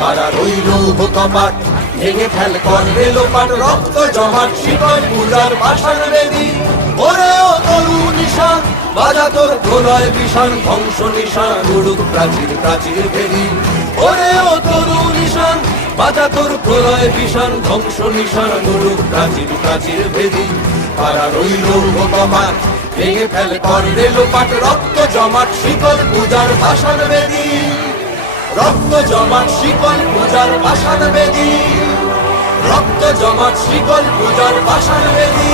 কারার ওই লৌহ কপাট ভেঙে ফেল কর রেলোপাট, রক্ত জমাট শিকল পূজার পাষাণ বেদী। ওরে ও তরু নিশান বাজা তোর প্রলয় বিষাণ, ধ্বংস নিশান উড়ুক প্রাচীর প্রাচীর ভেদী। ওরে ও তরু নিশান বাজা তোর প্রলয় বিষাণ, ধ্বংস নিশান উড়ুক প্রাচীর প্রাচীর ভেদী। কারার ওই লৌহ কপাট ভেঙে ফেল কর রেলোপাট, রক্ত জমাট শিকল পূজার পাষাণ বেদী। রক্ত জমাট শিকল পূজার পাষাণ বেদী, রক্ত জমাট শিকল পূজার পাষাণ বেদী।